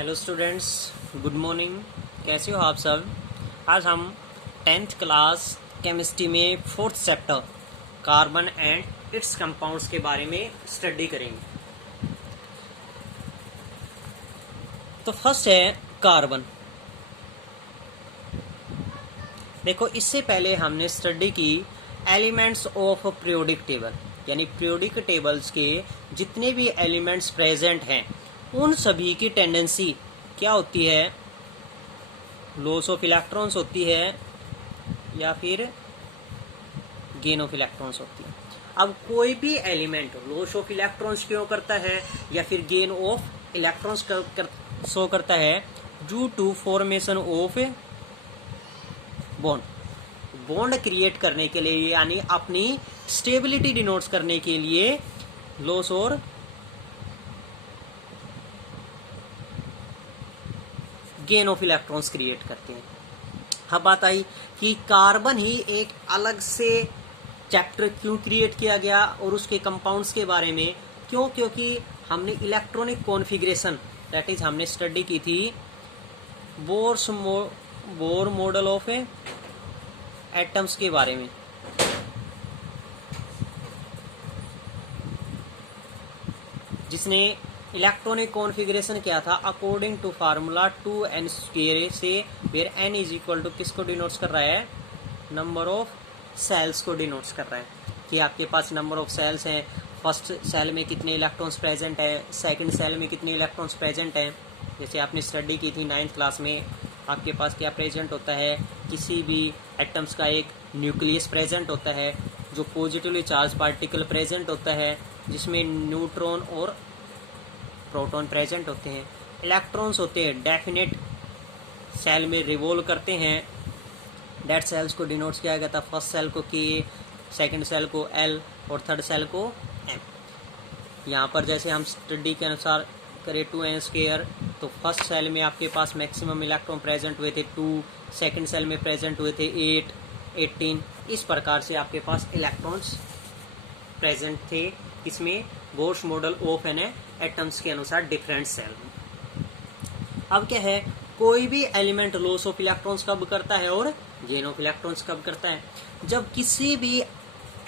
Hello students, good morning. कैसे हो आप सब। आज हम 10th क्लास केमिस्ट्री में 4th chapter carbon and it's compounds के बारे में स्टडी करेंगे। तो फर्स्ट है कार्बन। देखो, इससे पहले हमने स्टडी की एलिमेंट्स ऑफ पीरियोडिक टेबल, यानी पीरियोडिक टेबल्स के जितने भी एलिमेंट्स प्रेजेंट हैं उन सभी की टेंडेंसी क्या होती है, लॉस ऑफ इलेक्ट्रॉन्स होती है या फिर गेन ऑफ इलेक्ट्रॉन्स होती है। अब कोई भी एलिमेंट लॉस ऑफ इलेक्ट्रॉन्स क्यों करता है या फिर गेन ऑफ इलेक्ट्रॉन्स शो करता है, due to formation of bond create करने के लिए, यानी अपनी स्टेबिलिटी डिनोट्स करने के लिए लॉस और गेन ऑफ इलेक्ट्रॉन्स क्रिएट करते हैं। अब बात आई कि कार्बन ही एक अलग से चैप्टर क्यों क्रिएट किया गया और उसके कंपाउंड्स के बारे में क्यों, क्योंकि हमने इलेक्ट्रॉनिक कॉन्फ़िगरेशन दैट इज हमने स्टडी की थी बोर मॉडल ऑफ एटम्स के बारे में, जिसने इलेक्ट्रॉनिक कॉन्फ़िगरेशन क्या था according to formula 2n square से, where n is equal to किसको डिनोट्स कर रहा है, नंबर ऑफ सेल्स को डिनोट्स कर रहा है कि आपके पास नंबर ऑफ सेल्स हैं, फर्स्ट सेल में कितने इलेक्ट्रॉन्स प्रेजेंट है, सेकंड सेल में कितने इलेक्ट्रॉन्स प्रेजेंट हैं। जैसे आपने स्टडी की थी 9th क्लास में, आपके पास क्या प्रेजेंट होता है, किसी भी एटम्स का एक न्यूक्लियस प्रेजेंट होता है जो पॉजिटिवली चार्ज पार्टिकल प्रेजेंट होता है, जिसमें न्यूट्रॉन और प्रोटॉन प्रेजेंट होते हैं। इलेक्ट्रॉन्स होते हैं डेफिनेट सेल में रिवॉल्व करते हैं, डेट सेल्स को डिनोट्स किया गया था, फर्स्ट सेल को के, सेकंड सेल को एल और थर्ड सेल को एम। यहाँ पर जैसे हम स्टडी के अनुसार करें 2n स्क्वायर, तो फर्स्ट सेल में आपके पास मैक्सिमम इलेक्ट्रॉन प्रेजेंट हुए थे 2, सेकंड सेल में प्रेजेंट हुए थे 8, 18। इस प्रकार से आपके पास इलेक्ट्रॉन्स प्रेजेंट थे, इसमें Bohr's model of an atoms के अनुसार डिफरेंट सेल में। अब क्या है, कोई भी एलिमेंट लॉस ऑफ इलेक्ट्रॉन्स कब करता है और गेन ऑफ इलेक्ट्रॉन्स कब करता है, जब किसी भी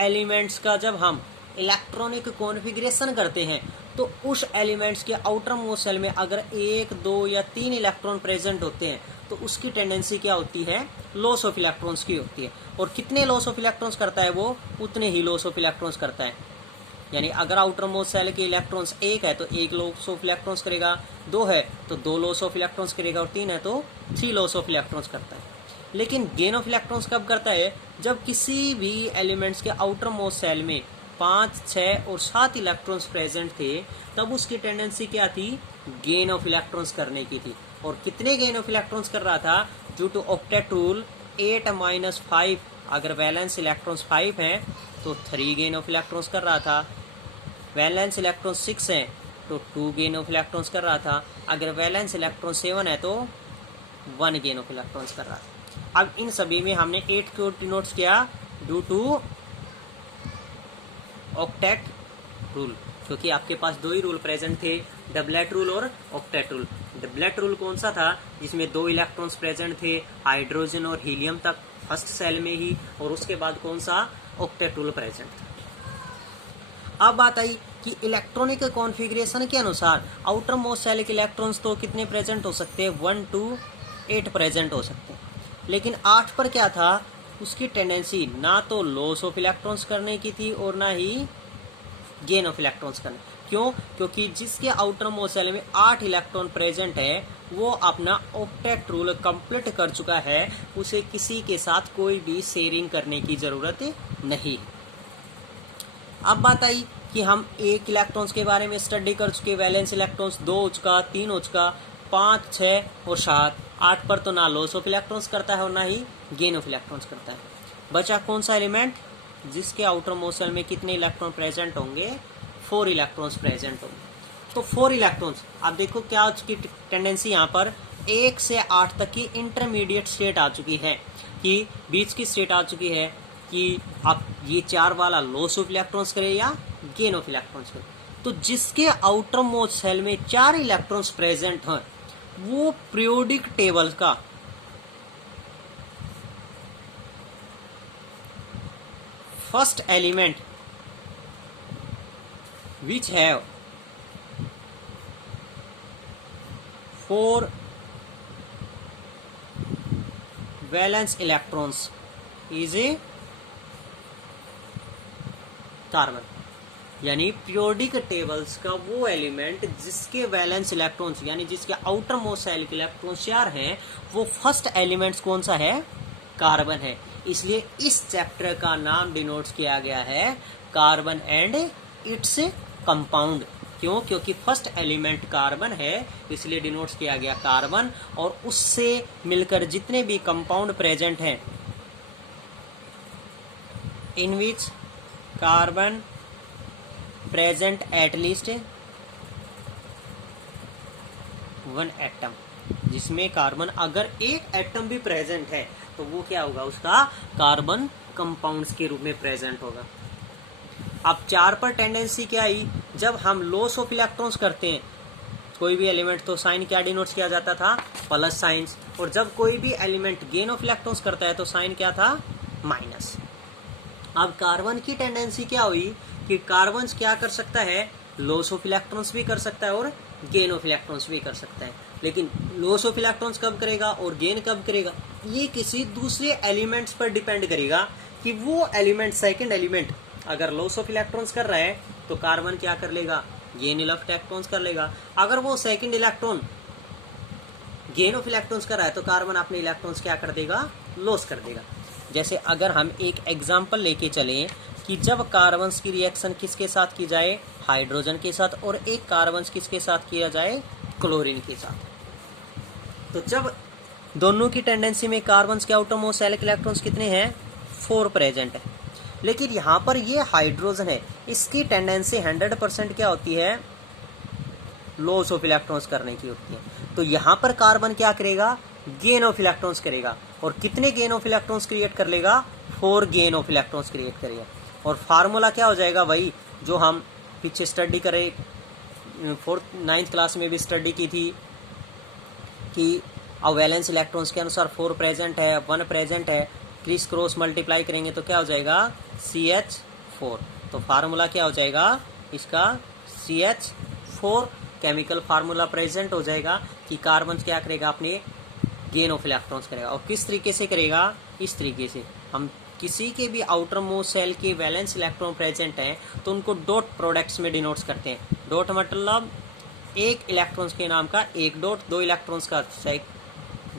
एलिमेंट्स का जब हम इलेक्ट्रॉनिक कॉन्फ़िगरेशन करते हैं तो उस एलिमेंट्स के आउटर मोस्ट सेल में अगर 1, 2 या 3 इलेक्ट्रॉन प्रेजेंट होते हैं तो उसकी टेंडेंसी क्या होती है, लॉस ऑफ इलेक्ट्रॉन्स की होती है। और कितने लॉस ऑफ इलेक्ट्रॉन्स करता है वो, उतने ही लॉस ऑफ इलेक्ट्रॉन्स करता है। यानी अगर आउटर मोस्ट सेल के इलेक्ट्रॉन्स 1 है तो 1 लॉस ऑफ इलेक्ट्रॉन्स करेगा, 2 है तो 2 लॉस ऑफ इलेक्ट्रॉन्स करेगा और 3 है तो 3 लॉस ऑफ इलेक्ट्रॉन्स करता है। लेकिन गेन ऑफ इलेक्ट्रॉन्स कब करता है, जब किसी भी एलिमेंट्स के आउटर मोस्ट सेल में 5, 6 और 7 इलेक्ट्रॉन्स प्रेजेंट थे, तब उसकी टेंडेंसी क्या थी, गेन ऑफ इलेक्ट्रॉन्स करने की थी। और कितने गेन ऑफ इलेक्ट्रॉन्स कर रहा था, ड्यू टू ऑक्टेट रूल 8-5, अगर वैलेंस इलेक्ट्रॉन्स 5 हैं तो 3 गेन ऑफ इलेक्ट्रॉन्स कर रहा था, वैलेंस इलेक्ट्रॉन 6 है तो 2 गेन ऑफ इलेक्ट्रॉन्स कर रहा था, अगर वैलेंस इलेक्ट्रॉन 7 है तो 1 गेन ऑफ इलेक्ट्रॉन्स कर रहा था। अब इन सभी में हमने 8 को डिनोट्स किया ड्यू टू ऑक्टेट रूल, क्योंकि आपके पास 2 ही रूल प्रेजेंट थे, डबलेट रूल और ऑक्टेट रूल। डबलेट रूल कौन सा था, जिसमें 2 इलेक्ट्रॉन्स प्रेजेंट थे, हाइड्रोजन और हीलियम तक फर्स्ट सेल में ही, और उसके बाद कौन सा, ऑक्टेट रूल प्रेजेंट था। अब बात आई कि इलेक्ट्रॉनिक कॉन्फ़िगरेशन के अनुसार आउटर मोस्ट सेल के इलेक्ट्रॉन्स तो कितने प्रेजेंट हो सकते हैं, 1 to 8 प्रेजेंट हो सकते हैं। लेकिन 8 पर क्या था, उसकी टेंडेंसी ना तो लॉस ऑफ इलेक्ट्रॉन्स करने की थी और ना ही गेन ऑफ इलेक्ट्रॉन्स करने। क्यों, क्योंकि जिसके आउटर मोस्ट सेल में 8 इलेक्ट्रॉन प्रेजेंट है वो अपना ऑक्टेट रूल कंप्लीट कर चुका है, उसे किसी के साथ कोई भी शेयरिंग करने की जरूरत नहीं। अब बात आई कि हम 1 इलेक्ट्रॉन्स के बारे में स्टडी कर चुके, वैलेंस इलेक्ट्रॉन्स 2 हो चुका, 3 हो चुका, 5, 6 और 7। 8 पर तो ना लॉस ऑफ इलेक्ट्रॉन्स करता है और ना ही गेन ऑफ इलेक्ट्रॉन्स करता है। बचा कौन सा एलिमेंट, जिसके आउटर मोस्ट सेल में कितने इलेक्ट्रॉन प्रेजेंट होंगे, 4 इलेक्ट्रॉन्स प्रेजेंट होंगे। तो 4 इलेक्ट्रॉन्स, आप देखो क्या उसकी टेंडेंसी यहाँ पर 1 से 8 तक की इंटरमीडिएट स्टेट आ चुकी है, कि बीच की स्टेट आ चुकी है कि आप ये 4 वाला लॉस ऑफ इलेक्ट्रॉन्स करें या गेन ऑफ इलेक्ट्रॉन्स करें। तो जिसके आउटर मोस्ट सेल में 4 इलेक्ट्रॉन्स प्रेजेंट हैं वो पीरियोडिक टेबल का first element which have 4 valence electrons is a carbon. यानी पीरियोडिक टेबल्स का वो एलिमेंट जिसके वैलेंस इलेक्ट्रॉन्स यानी जिसके आउटर मोस्ट शेल के इलेक्ट्रॉन्स 4 हैं, वो फर्स्ट एलिमेंट कौन सा है? कार्बन है। इसलिए इस चैप्टर का नाम डिनोट किया गया है कार्बन एंड इट्स कंपाउंड। क्यों? क्योंकि फर्स्ट एलिमेंट कार्बन है, इसलिए डिनोट किया गया कार्बन, और उससे मिलकर जितने भी कंपाउंड प्रेजेंट हैं in which carbon present at least 1 atom, जिसमें कार्बन अगर एक एटम भी प्रेजेंट है तो वो क्या होगा? उसका कार्बन कंपाउंड्स के रूप में प्रेजेंट होगा। अब 4 पर टेंडेंसी क्या आई? जब हम लॉस ऑफ इलेक्ट्रॉन्स करते हैं कोई भी एलिमेंट, तो साइन क्या डिनोट किया जाता था? Plus science. और जब कोई भी एलिमेंट गेन ऑफ इलेक्ट्रॉन्स करता है तो साइन क्या था? माइनस। अब कार्बन की टेंडेंसी क्या हुई कि कार्बन क्या कर सकता है? लॉस ऑफ इलेक्ट्रॉन्स भी कर सकता है और गेन ऑफ इलेक्ट्रॉन्स भी कर सकता है। लेकिन लॉस ऑफ इलेक्ट्रॉन्स कब करेगा और गेन कब करेगा? ये किसी दूसरे एलिमेंट्स पर डिपेंड करेगा कि वो एलिमेंट, सेकंड एलिमेंट अगर लॉस ऑफ इलेक्ट्रॉन्स कर रहा है तो कार्बन क्या कर लेगा? गेन ऑफ इलेक्ट्रॉन्स कर लेगा। अगर वो second electron gain of electrons कर रहा है तो कार्बन अपने इलेक्ट्रॉन्स क्या कर देगा? लॉस कर देगा। जैसे अगर हम एक एग्जाम्पल लेके चलें कि जब कार्बन की रिएक्शन किसके साथ की जाए? हाइड्रोजन के साथ, और एक कार्बन किसके साथ किया जाए? क्लोरीन के साथ। तो जब दोनों की टेंडेंसी में कार्बन के आउटर मोस्ट शेल के इलेक्ट्रॉन्स कितने हैं? 4 प्रेजेंट है। लेकिन यहाँ पर ये हाइड्रोजन है, इसकी टेंडेंसी 100% क्या होती है? लॉस ऑफ इलेक्ट्रॉन्स करने की होती है। तो यहाँ पर कार्बन क्या करेगा? गेन ऑफ इलेक्ट्रॉन्स करेगा। और कितने गेन ऑफ इलेक्ट्रॉन्स क्रिएट कर लेगा? 4 गेन ऑफ इलेक्ट्रॉन्स क्रिएट करेगा। और फार्मूला क्या हो जाएगा? वही जो हम पीछे स्टडी करे, 9th क्लास में भी स्टडी की थी कि वैलेंस इलेक्ट्रॉन्स के अनुसार 4 प्रेजेंट है, 1 प्रेजेंट है, क्रिस क्रॉस मल्टीप्लाई करेंगे तो क्या हो जाएगा? CH4। तो फार्मूला क्या हो जाएगा इसका? CH4 केमिकल फार्मूला प्रेजेंट हो जाएगा कि कार्बन क्या करेगा? अपने गेन ऑफ इलेक्ट्रॉन्स करेगा। और किस तरीके से करेगा? इस तरीके से हम किसी के भी आउटर मोस्ट शेल के वैलेंस इलेक्ट्रॉन प्रेजेंट हैं तो उनको डॉट प्रोडक्ट्स में डिनोट्स करते हैं। डॉट मतलब एक इलेक्ट्रॉन्स के नाम का एक डॉट, 2 इलेक्ट्रॉन्स का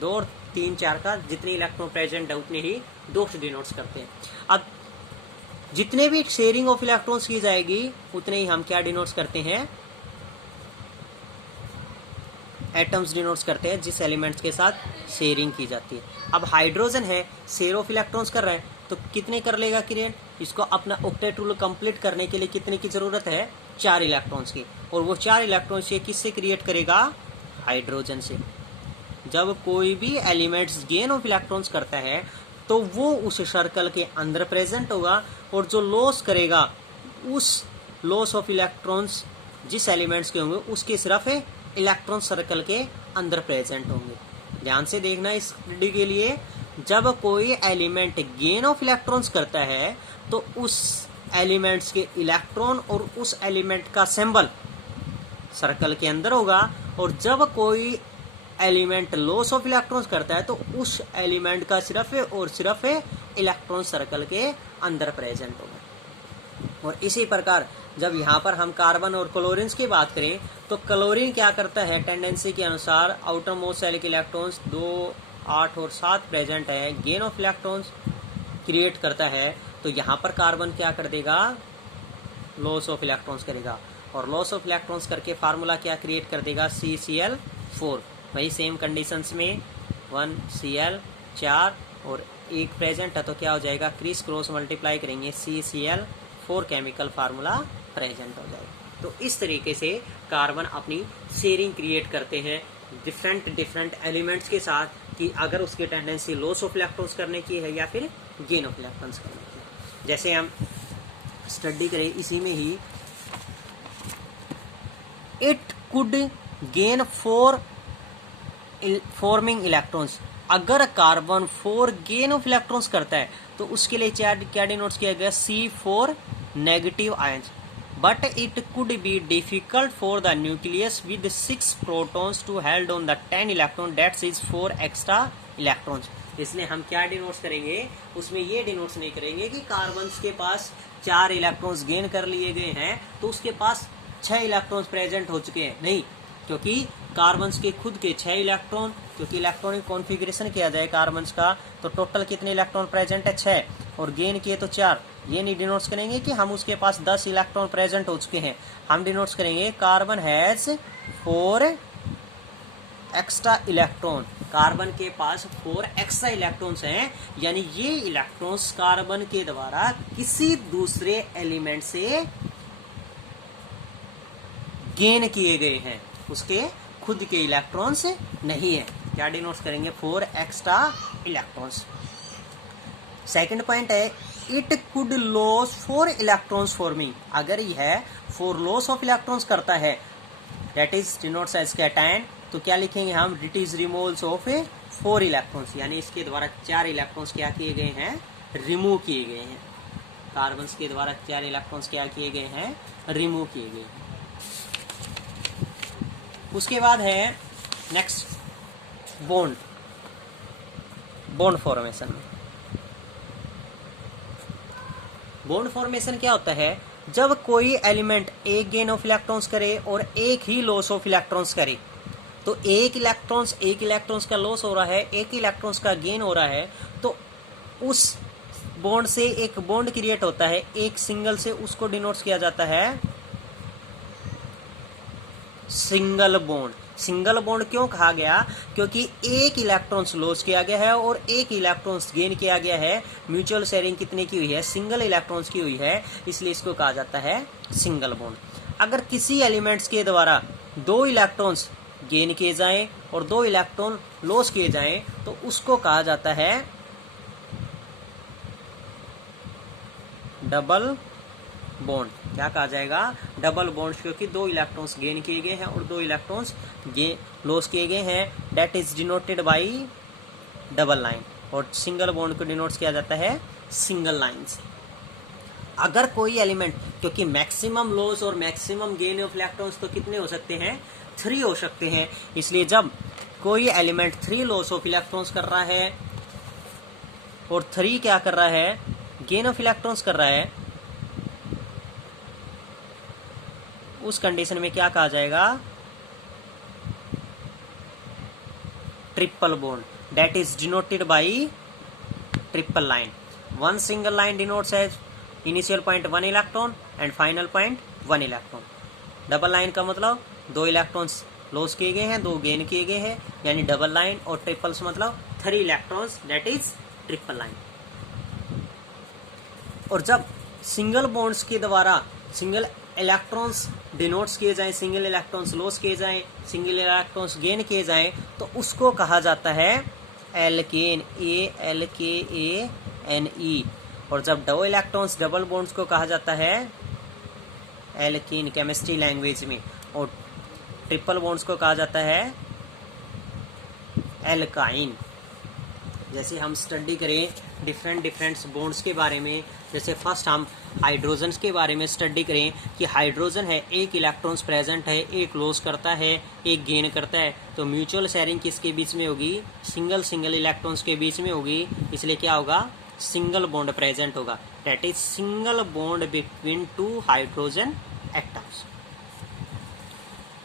2, 3, 4 का जितने इलेक्ट्रॉन प्रेजेंट है उतने ही डॉट्स डिनोट्स करते हैं। अब जितने भी शेयरिंग ऑफ इलेक्ट्रॉन्स की जाएगी उतने ही हम क्या डिनोट्स करते हैं? एटम्स डिनोट्स करते हैं जिस एलिमेंट्स के साथ शेयरिंग की जाती है। अब हाइड्रोजन है, शेयर ऑफ इलेक्ट्रॉन्स कर रहा है तो कितने कर लेगा क्रिएट? इसको अपना ऑक्टेट रूल कंप्लीट करने के लिए कितने की जरूरत है? 4 इलेक्ट्रॉन्स की। और वो 4 इलेक्ट्रॉन्स ये किससे क्रिएट करेगा? हाइड्रोजन से। जब कोई भी एलिमेंट्स गेन ऑफ इलेक्ट्रॉन्स करता है तो वो उस सर्कल के अंदर प्रेजेंट होगा, और जो लॉस करेगा उस लॉस ऑफ इलेक्ट्रॉन्स जिस एलिमेंट्स के होंगे उसके सिर्फ इलेक्ट्रॉन सर्कल के अंदर प्रेजेंट होंगे। ध्यान से देखना इस स्टडी के लिए, जब कोई एलिमेंट गेन ऑफ इलेक्ट्रॉन्स करता है तो उस एलिमेंट्स के इलेक्ट्रॉन और उस एलिमेंट का सिंबल सर्कल के अंदर होगा, और जब कोई एलिमेंट लॉस ऑफ इलेक्ट्रॉन्स करता है तो उस एलिमेंट का सिर्फ और सिर्फ इलेक्ट्रॉन सर्कल के अंदर प्रेजेंट होगा। और इसी प्रकार जब यहाँ पर हम कार्बन और क्लोरीन की बात करें तो क्लोरीन क्या करता है? टेंडेंसी के अनुसार आउटर मोस्ट शेल के इलेक्ट्रॉन्स 2, 8 और 7 प्रेजेंट है, गेन ऑफ इलेक्ट्रॉन्स क्रिएट करता है। तो यहाँ पर कार्बन क्या कर देगा? लॉस ऑफ इलेक्ट्रॉन्स करेगा, और लॉस ऑफ इलेक्ट्रॉन्स करके फार्मूला क्या क्रिएट कर देगा? CCl4। वही सेम कंडीशंस में 1 Cl 4 और 1 प्रेजेंट है तो क्या हो जाएगा? क्रिस क्रॉस मल्टीप्लाई करेंगे CCl4 केमिकल फार्मूला प्रेजेंट हो जाएगा। तो इस तरीके से कार्बन अपनी शेयरिंग क्रिएट करते हैं डिफरेंट एलिमेंट्स के साथ, कि अगर उसकी टेंडेंसी लॉस ऑफ इलेक्ट्रॉन्स करने की है या फिर गेन ऑफ इलेक्ट्रॉन्स करने की है। जैसे हम स्टडी करें इसी में ही, it could gain 4 forming electrons, अगर कार्बन 4 गेन ऑफ इलेक्ट्रॉन्स करता है तो उसके लिए क्या डिनोट किया गया, C4 negative ions, but it could be difficult for the nucleus with 6 protons to held on the 10 electron that is 4 extra electrons. इसलिए हम क्या डिनोट्स करेंगे, उसमें ये डिनोट्स नहीं करेंगे कि कार्बन के पास 4 इलेक्ट्रॉन्स गेन कर लिए गए हैं तो उसके पास 6 इलेक्ट्रॉन्स प्रेजेंट हो चुके हैं, नहीं, क्योंकि कार्बन के खुद के 6 इलेक्ट्रॉन, क्योंकि इलेक्ट्रॉनिक कॉन्फ़िगरेशन किया जाए कार्बन का तो टोटल कितने इलेक्ट्रॉन प्रेजेंट है, 6, और गेन किए तो 4। ये नहीं डिनोट्स करेंगे कि हम उसके पास 10 इलेक्ट्रॉन प्रेजेंट हो चुके हैं, हम डिनोट्स करेंगे carbon has 4 extra electron, carbon के पास 4 एक्स्ट्रा इलेक्ट्रॉन्स हैं, यानी ये इलेक्ट्रॉन्स कार्बन के द्वारा किसी दूसरे एलिमेंट से गेन किए गए हैं, उसके खुद के इलेक्ट्रॉन्स नहीं है। क्या डिनोट्स करेंगे, 4 एक्स्ट्रा इलेक्ट्रॉन्स। सेकंड पॉइंट है it could loss 4 electrons forming, अगर यह 4 लॉस ऑफ इलेक्ट्रॉन्स करता है that is denotes as cation, तो क्या लिखेंगे हम, it is removals of 4 electrons, यानी इसके द्वारा 4 इलेक्ट्रॉन्स क्या किए गए हैं, रिमूव किए गए हैं, कार्बन के द्वारा 4 इलेक्ट्रॉन्स क्या किए गए हैं, रिमूव किए गए हैं। उसके बाद है नेक्स्ट बॉन्ड फॉर्मेशन में। बॉन्ड फॉर्मेशन क्या होता है, जब कोई एलिमेंट एक गेन ऑफ इलेक्ट्रॉन्स करे और एक ही लॉस ऑफ इलेक्ट्रॉन्स करे, तो एक इलेक्ट्रॉन्स का लॉस हो रहा है, एक इलेक्ट्रॉन्स का गेन हो रहा है, तो उस बॉन्ड से एक बॉन्ड क्रिएट होता है एक सिंगल से, उसको डिनोट किया जाता है सिंगल बॉन्ड। सिंगल बॉन्ड क्यों कहा गया, क्योंकि एक इलेक्ट्रॉन्स लॉस किया गया है और एक इलेक्ट्रॉन्स गेन किया गया है, म्यूचुअल शेयरिंग कितने की हुई है, सिंगल इलेक्ट्रॉन्स की हुई है, इसलिए इसको कहा जाता है सिंगल बॉन्ड। अगर किसी एलिमेंट्स के द्वारा 2 इलेक्ट्रॉन्स गेन किए जाएं और 2 इलेक्ट्रॉन लॉस किए जाएं तो उसको कहा जाता है डबल बॉन्ड। क्या कहा जाएगा, डबल बॉन्ड, क्योंकि 2 इलेक्ट्रॉन्स गेन किए गए हैं और 2 इलेक्ट्रॉन्स लॉस किए गए हैं, that is denoted bye double line, और सिंगल बॉन्ड को डिनोट किया जाता है सिंगल लाइन से। अगर कोई एलिमेंट, क्योंकि मैक्सिमम लॉस और मैक्सिमम गेन ऑफ इलेक्ट्रॉन्स तो कितने हो सकते हैं, 3 हो सकते हैं, इसलिए जब कोई एलिमेंट 3 लॉस ऑफ इलेक्ट्रॉन्स कर रहा है और 3 क्या कर रहा है, गेन ऑफ इलेक्ट्रॉन्स कर रहा है, उस कंडीशन में क्या कहा जाएगा, triple bond, that is denoted by triple line. One single line denotes as initial point 1 electron and final point 1 electron. Double line का मतलब 2 इलेक्ट्रॉन्स लॉस किए गए हैं, 2 गेन किए गए हैं, यानी डबल लाइन, और ट्रिपल्स मतलब 3 electrons, that is triple line. और जब सिंगल बॉन्ड्स के द्वारा सिंगल इलेक्ट्रॉन्स डिनोट्स किए जाएं, सिंगल इलेक्ट्रॉन्स लॉस किए जाएं, सिंगल इलेक्ट्रॉन्स गेन किए जाएं, तो उसको कहा जाता है एल्केन, ALKANE। और जब 2 इलेक्ट्रॉन्स डबल बॉन्ड्स को कहा जाता है एल्कीन केमिस्ट्री लैंग्वेज में, और ट्रिपल बॉन्ड्स को कहा जाता है एल्काइन। जैसे हम स्टडी करें डिफरेंट बॉन्ड्स के बारे में, जैसे फर्स्ट हम हाइड्रोजन के बारे में स्टडी करें कि हाइड्रोजन है, एक इलेक्ट्रॉन्स प्रेजेंट है, एक लॉस करता है, एक गेन करता है, तो म्यूचुअल शेयरिंग किसके बीच में होगी, सिंगल इलेक्ट्रॉन्स के बीच में होगी, इसलिए क्या होगा, सिंगल बॉन्ड प्रेजेंट होगा, that is single bond between 2 hydrogen atoms.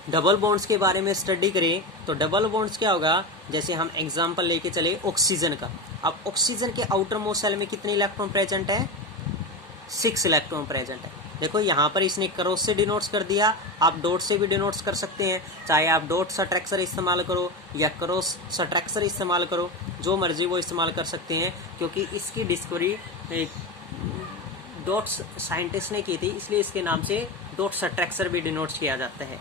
Double bonds के बारे में स्टडी करें तो डबल बॉन्ड्स क्या होगा, जैसे हम एग्जांपल लेके चले ऑक्सीजन का। अब ऑक्सीजन के आउटर मोस्ट सेल में कितने इलेक्ट्रॉन प्रेजेंट है, 6 इलेक्ट्रॉन प्रेजेंट है। देखो यहाँ पर इसने क्रॉस से डिनोट्स कर दिया, आप डॉट से भी डिनोट्स कर सकते हैं, चाहे आप डॉट सट्रैक्टर इस्तेमाल करो या क्रॉस सट्रैक्टर इस्तेमाल करो, जो मर्जी वो इस्तेमाल कर सकते हैं, क्योंकि इसकी डिस्कवरी डॉट साइंटिस्ट ने की थी, इसलिए इसके नाम से डॉट सट्रैक्टर भी डिनोट्स किया जाता है।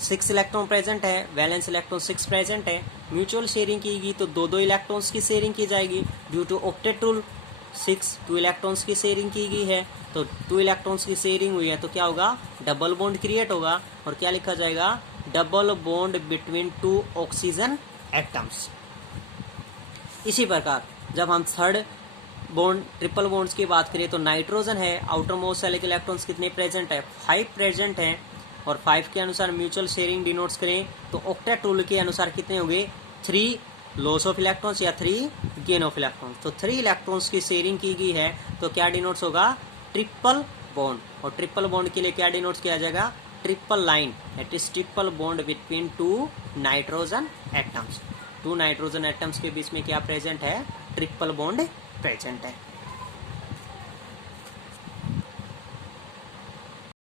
6 इलेक्ट्रॉन प्रेजेंट है, वैलेंस इलेक्ट्रॉन 6 प्रेजेंट है, म्यूचुअल शेयरिंग कीगी तो 2 इलेक्ट्रॉन्स की शेयरिंग की जाएगी, due to octet rule 2 electrons की शेयरिंग की गई है, तो 2 इलेक्ट्रॉन्स की शेयरिंग हुई है तो क्या होगा, डबल बॉन्ड क्रिएट होगा, और क्या लिखा जाएगा, double bond between two oxygen atoms. इसी प्रकार जब हम थर्ड बॉन्ड ट्रिपल बॉन्ड्स की बात करें तो नाइट्रोजन है, आउटर मोस्ट सेल इलेक्ट्रॉन्स कितने प्रेजेंट है, 5 प्रेजेंट हैं, और 5 के अनुसार म्यूचुअल शेयरिंग डिनोट्स करें तो ऑक्टेट रूल के अनुसार कितने हो गए, 3 लॉस ऑफ इलेक्ट्रॉन्स या 3 गेन ऑफ इलेक्ट्रॉन्स। तो 3 इलेक्ट्रॉन्स की शेयरिंग की गई है तो क्या डिनोट्स होगा, ट्रिपल बॉन्ड। और ट्रिपल बॉन्ड के लिए क्या डिनोट्स किया जाएगा, triple line, that is triple bond between 2 nitrogen atoms. 2 nitrogen atoms के बीच में क्या प्रेजेंट है, ट्रिपल बॉन्ड प्रेजेंट है।